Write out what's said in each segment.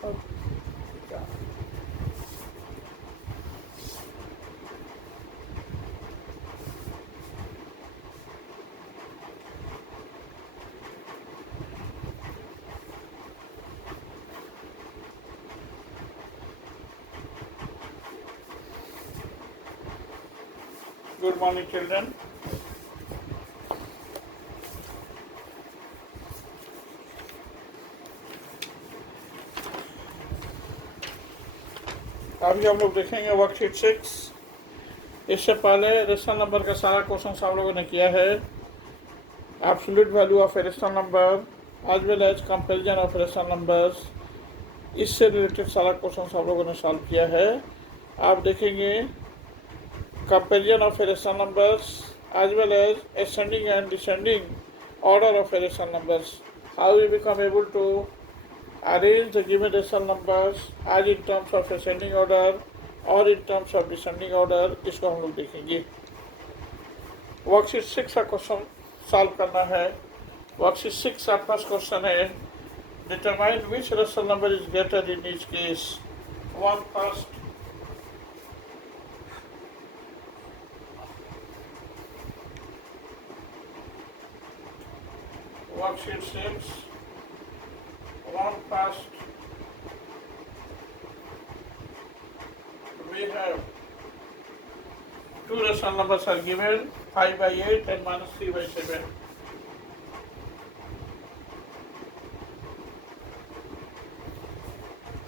Good morning, children. अभी हम लोग देखेंगे वर्कशीट 6। इससे पहले रेशनल नंबर का सारा क्वेश्चन आप लोगों ने किया है। Absolute value of a rational number as well as comparison of rational numbers, इससे रिलेटेड सारा क्वेश्चन आप लोगों ने सॉल्व किया है। आप देखेंगे comparison of a rational numbers as well as ascending and descending order of a rational numbers, how we become able to arrange the given rational numbers as in terms of ascending order or in terms of descending order, इसको हम लोग देखेंगे। वर्कशीट 6 का question solve करना है। वर्कशीट 6 का first question है determine which rational number is greater in each case. One first worksheet 6 one first we have two rational numbers are given 5/8 and -3/7.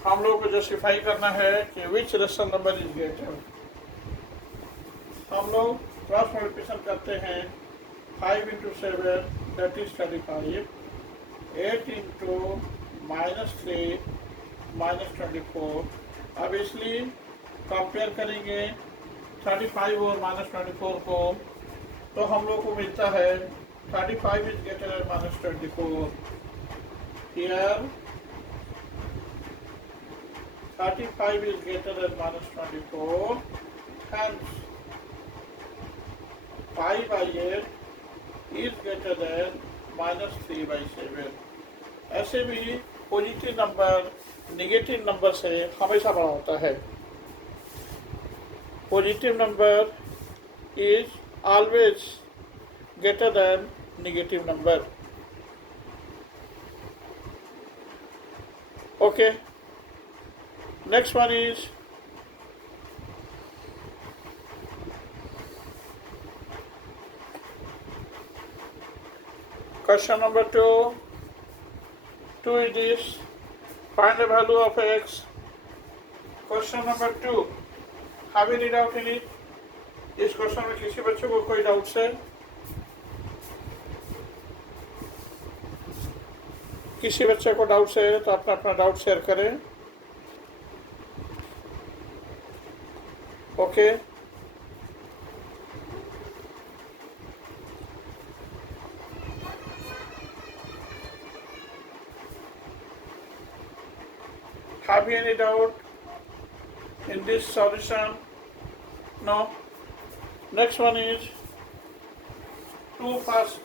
हम लोग को जस्टिफाई करना है कि विच रेशनल नंबर इज ग्रेटर। हम लोग क्रॉस मल्टीप्लिकेशन करते हैं 5 × 7 that is 35, 8 × -3 -24। अब इसलिए कंपेयर करेंगे 35 और -24 को, तो हम लोग को मिलता है 35 इज ग्रेटर देन -24। हियर 35 इज ग्रेटर देन -24, hence 5/8 इज ग्रेटर देन -3/7। ऐसे भी पॉजिटिव नंबर नेगेटिव नंबर से हमेशा बड़ा होता है। Positive number is always greater than negative number. Okay, next one is question number 2 is this, find the value of x. Question number 2, have any doubt in it? इस क्वेश्चन में किसी बच्चे को कोई डाउट है? किसी बच्चे को डाउट है तो अपना अपना डाउट शेयर करें। Okay, have you any doubt in this solution? No. Next one is 2 first.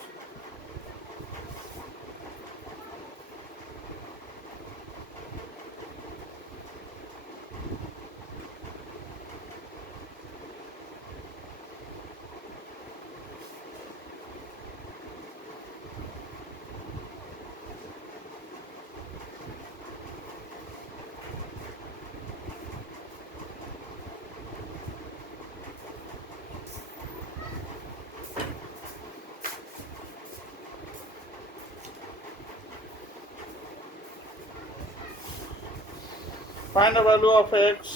Find the value of x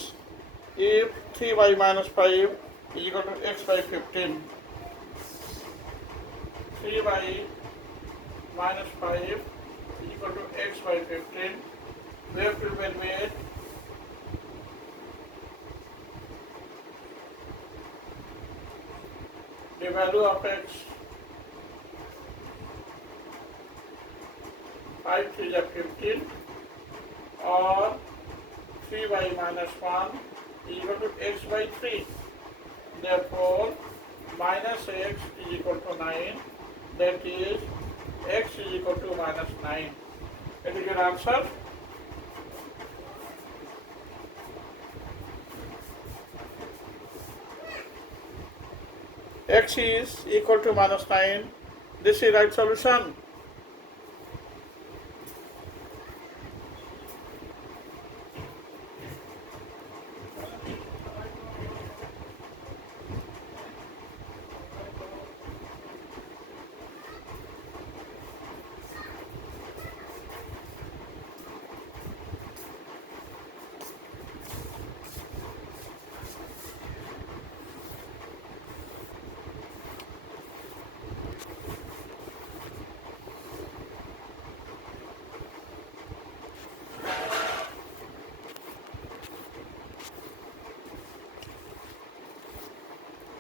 if 3y - 5 is equal to x by 15. 3y - 5 is equal to x by 15. We have to evaluate the value of x. 5 3 is 15 or 3y - 1 is equal to x by 3. Therefore, minus x is equal to 9. That is, x is equal to -9. That is your answer. x is equal to minus 9. This is right solution.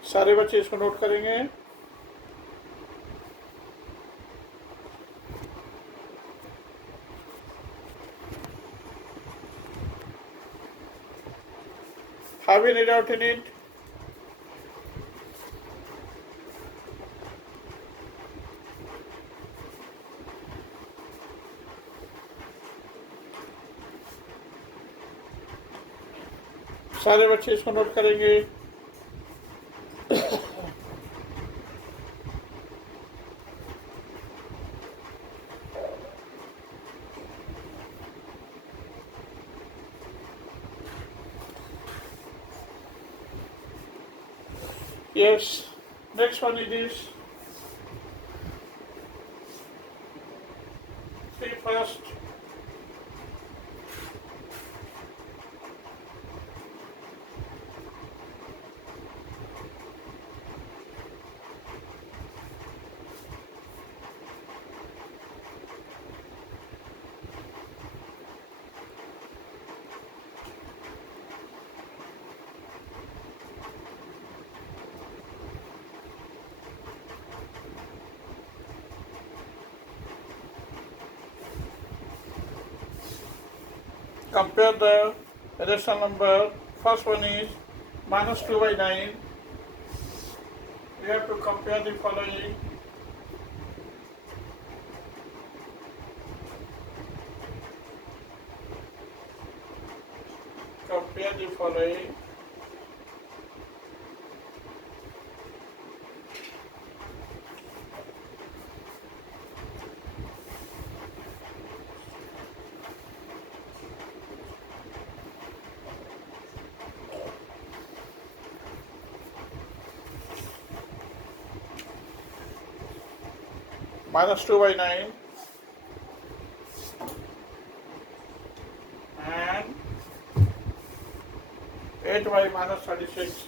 सारे बच्चे इसको नोट करेंगे। Have you read out in it? सारे बच्चे इसको नोट करेंगे। Yes, next one it is. See first. Compare the rational number. First one is minus 2 by 9. We have to compare the following. Compare the following. Minus 2 by 9 and 8 by minus 36.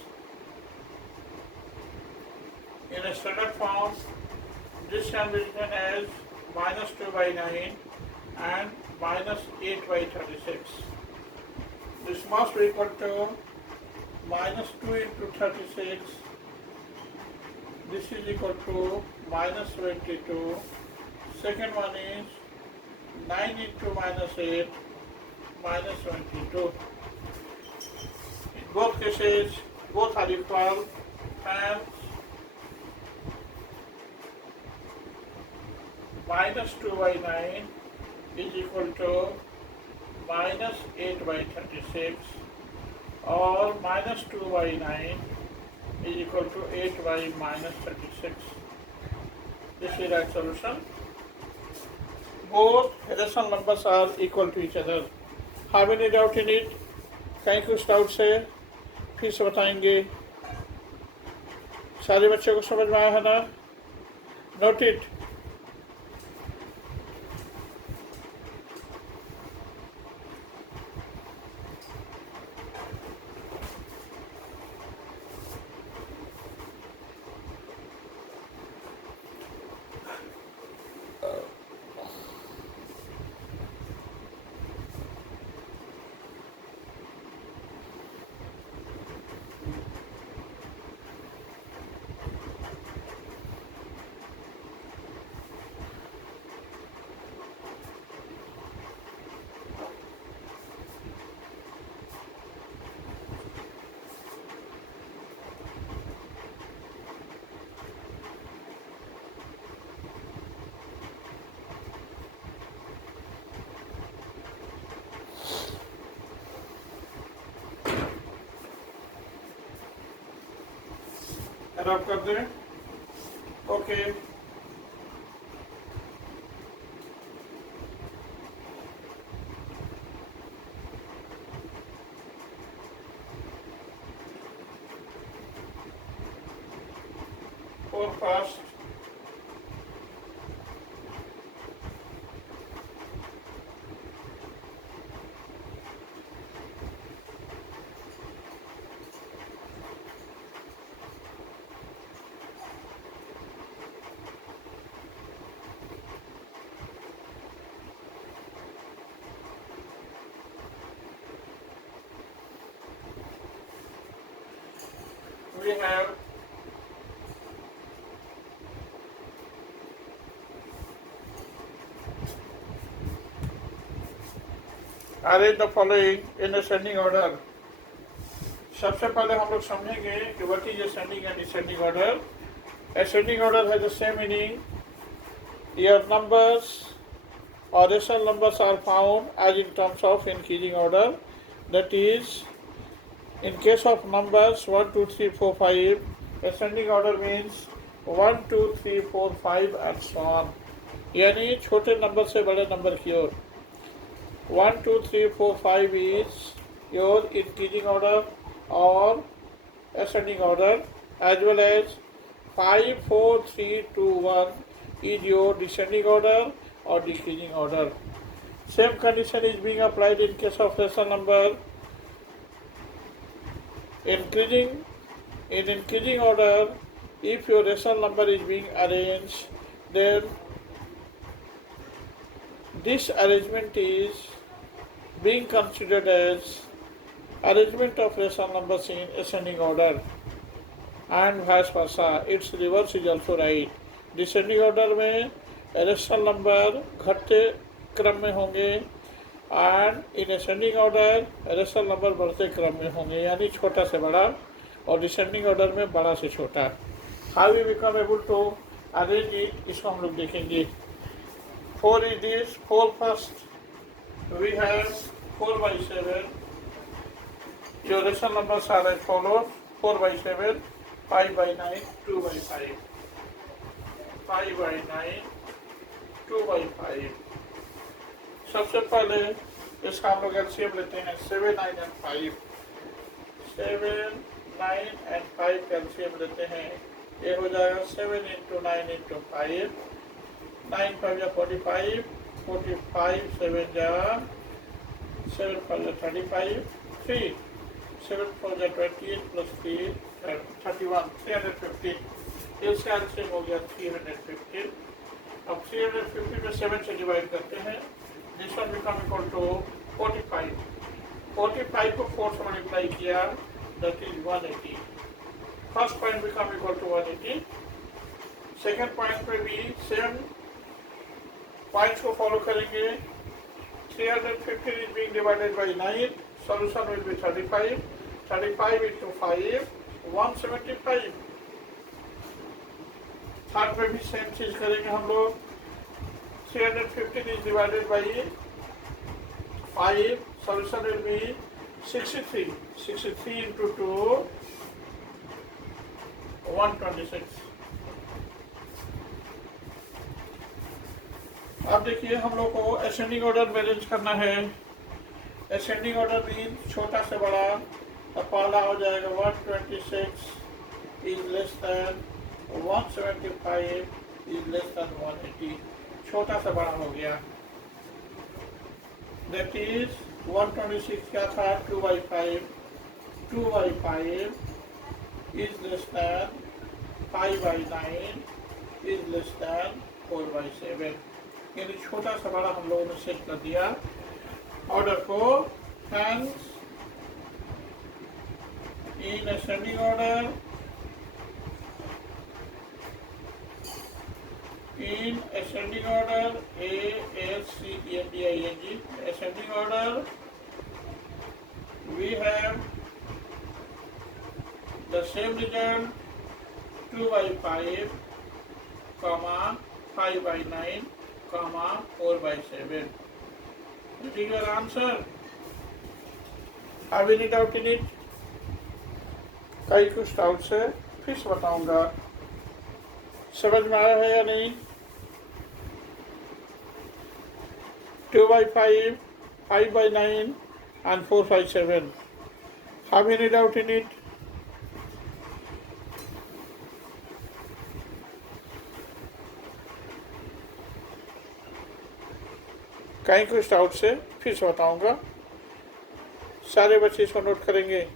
In a standard form, this can be written as minus 2 by 9 and minus 8 by 36. This must be equal to minus 2 into 36. This is equal to minus 22. Second one is 9 into minus 8 minus 22. In both cases, both are equal, and minus 2 by 9 is equal to minus 8 by 36, or minus 2 by 9 is equal to 8 by minus 36. This is right solution. Both rational numbers are equal to each other. Have any doubt in it? कहीं कुछ डाउट से फिर से बताएंगे। सारे बच्चों को समझ में आया है ना? Note it. रब कर दें। Okay, four fast, we have arrange the following in ascending order। सबसे पहले हम लोग समझेंगे कि what is ascending and descending order. Ascending order has the same meaning, your numbers or rational numbers are found as in terms of increasing order. That is, in case of numbers 1, 2, 3, 4, 5, ascending order means 1, 2, 3, 4, 5 and so on। यानी छोटे नंबर से बड़े नंबर की ओर। 1, 2, 3, 4, 5 is your increasing order or ascending order, as well as 5, 4, 3, 2, 1 is your descending order or decreasing order। Same condition is being applied in case of rational number। In increasing order, if your rational number is being arranged, then this arrangement is being considered as arrangement of rational numbers in ascending order, and vice versa, its reverse is also right। Descending order में rational number घटते क्रम में होंगे and in ascending order rational number बढ़ते क्रम में होंगे, यानी छोटा से बड़ा, और डिसेंडिंग ऑर्डर में बड़ा से छोटा। How we become able to arrange it, इसको हम लोग देखेंगे। 4 is this, 4 first we have 4/7, your rational numbers are as follows 4/7, 5/9, 2/5, 5/9, 2/5। सबसे पहले इसका हम लोग एलसीएम लेते हैं 7, 9 एंड 5। 7, 9 एंड 5 का एलसीएम लेते हैं, ये हो जाएगा 7 × 9 × 5, 9 5 जा 45, 45 7 जा 7 5 जा 35, 3 7 4 जा 28 प्लस 3 31, 315। इसका एलसीएम हो गया 315। अब 350 में 7 से डिवाइड करते हैं, this one become equal to 45। 45 को 4 से मल्टीप्लाई किया, that is 180। First point become equal to 180। Second point पे भी सेम पॉइंट्स को फॉलो करेंगे। 315 is being divided by 9, solution will be 35, 35 × 5, 175। Third में भी सेम चीज करेंगे हम लोग। 315 is divided by 5, solution will be 63, 63 × 2, 126। अब देखिए हम लोग को असेंडिंग ऑर्डर में अरेंज करना है। असेंडिंग ऑर्डर मीन छोटा से बड़ा, तो पहला हो जाएगा 126 is less than 175 is less than 180, छोटा सा बड़ा हो गया। दैट इज 126 क्या था 2/5, 2/5 is less than 5/9 is less than 4/7, यानी छोटा सा बड़ा हम लोगों ने सेट कर दिया ऑर्डर को। Hence in ascending order, in ascending order A S C E N D I N G, ascending order we have the same result 2/5, 5/9, 4/7। This is your answer। Have any doubt in it? कहीं कुछ डाउट है? फिर से बताऊंगा। समझ में आया है या नहीं? 2/5, 5/9 and 4/7. Have any doubt in it? कहीं कुछ डाउट से फिर से बताऊंगा, सारे बच्चे इसको नोट करेंगे।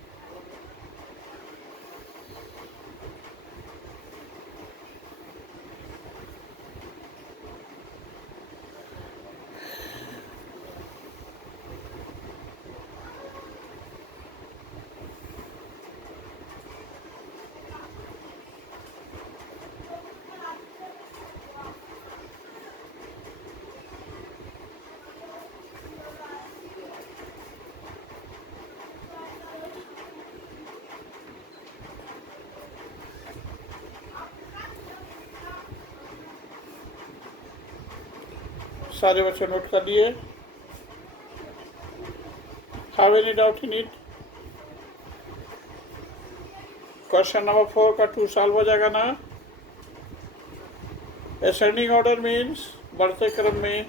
सारे बच्चे नोट कर लिए? Have any doubt in it? Question number 4 का 2 सॉल्व हो जाएगा ना? असेंडिंग ऑर्डर मीन्स बढ़ते क्रम में,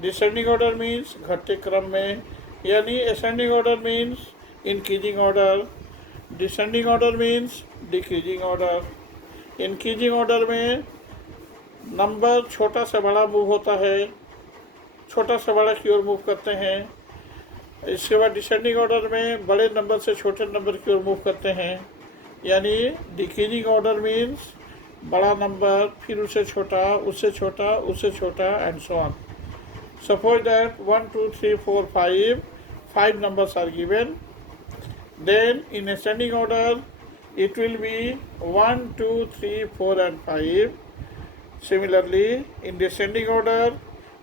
डिसेंडिंग ऑर्डर मीन्स घटते क्रम में, यानी ascending order means increasing order, descending order means decreasing order. Increasing order में नंबर छोटा से बड़ा मूव होता है, छोटा से बड़ा की ओर मूव करते हैं। इसके बाद डिसेंडिंग ऑर्डर में बड़े नंबर से छोटे नंबर की ओर मूव करते हैं, यानी डिक्रीजिंग ऑर्डर मीन्स बड़ा नंबर, फिर उससे छोटा, उससे छोटा, उससे छोटा and so on. Suppose that 1 2 3 4 5 numbers are given, then in ascending order it will be 1 2 3 4 and 5. Similarly in descending order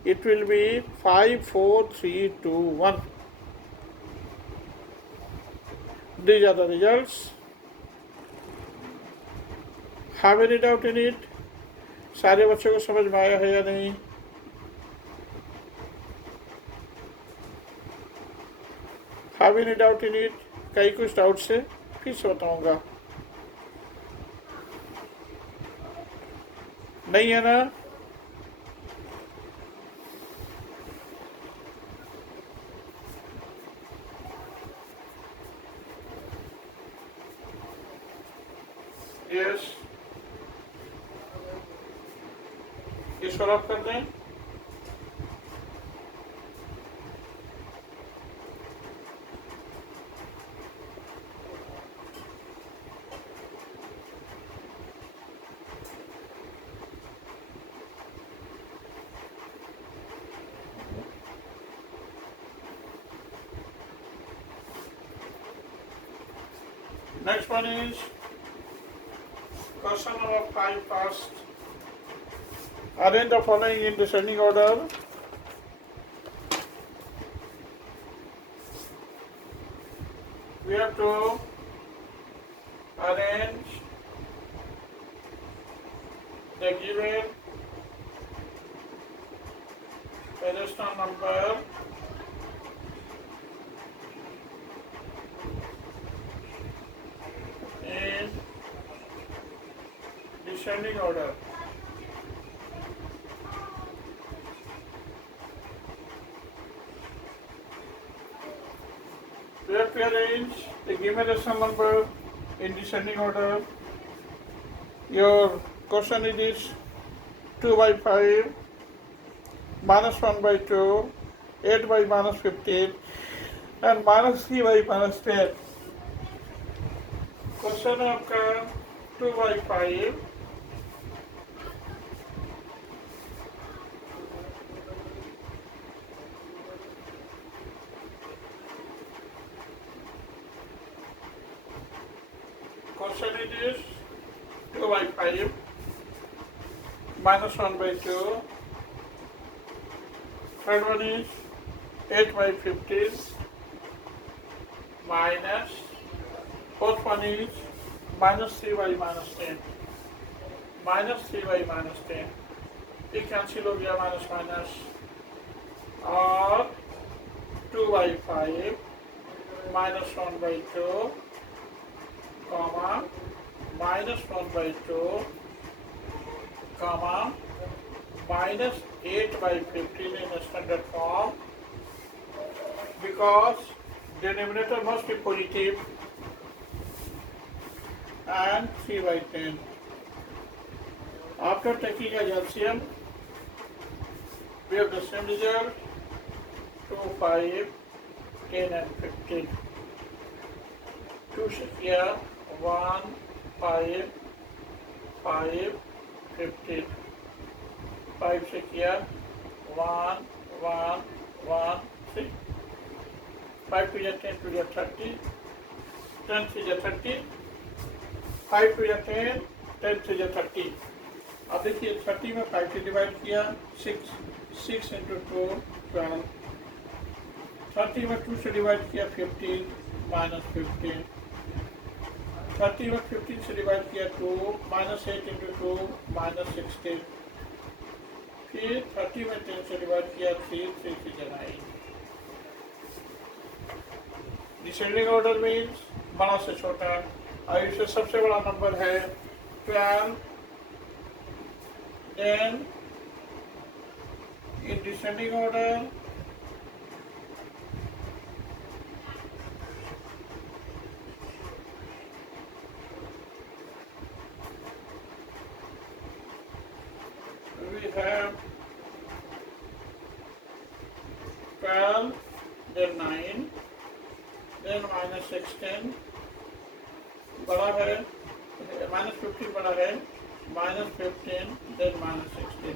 it will be 5 4 3 2 1. These are the results. Have any doubt in it? सारे बच्चों को समझ में आया है या नहीं? Have any doubt in it? कई कुछ डाउट से फिर से बताऊंगा, नहीं है ना? यस, इसको रब कर दें। Next one is question number 5 first. Arrange the following in descending order. We have to arrange the given pedestal number in descending order. We have to arrange the given rational number in descending order. Your question is this: 2/5, -1/2, 8/-15, and -3/-10. क्वेश्चन है आपका 2/5, question it is 2/5, -1/2, third one is 8/15, minus, fourth one is -3/-10, -3/-10, ये कैंसिल हो गया minus minus, और 2/5, -1/2, minus 1 by 2, comma, minus 8 by 15 in a standard form, because denominator must be positive, and 3 by 10. After taking a LCM, we have the same result: 2, 5, 10 and 15. 2 से किया 1, 5, 5, 15. 5 से किया 1, 1, 1, 6. 5 to the 10 to the 30. 10 to the 30. 5 to the 10, 10 to the 30. अब देखिए 30 में 5 से डिवाइड किया 6, 6 into 2, 12. 30 में 2 से डिवाइड किया 15, minus 15. 30 में 15 से डिवाइड किया 2, minus 8 into 2, minus 16. फिर 30 में 10 से डिवाइड किया 3, 3 से 9. डिसेंडिंग ऑर्डर मीन्स बड़ा से छोटा, और इससे सबसे बड़ा नंबर है 12. Then in descending order, we have 12, then 9, then minus 16, बड़ा है, minus 15 बड़ा है, minus 15, then minus 16.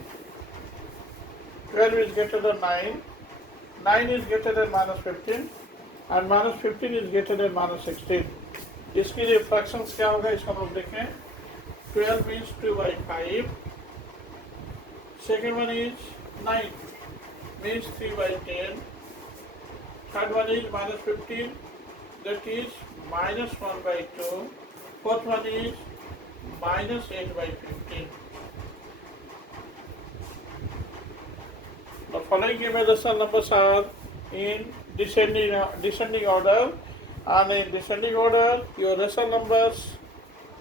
12 is greater than 9, 9 is greater than minus 15, and minus 15 is greater than minus 16. इसकी जो फ्रैक्शंस क्या होगा इसको हम लोग देखें. 12 means 2 by 5. Second one is 9 means 3 by 10. Third one is minus 15, that is minus 1 by 2. Fourth one is minus 8 by 15. The following rational numbers are in descending order, and in descending order your rational numbers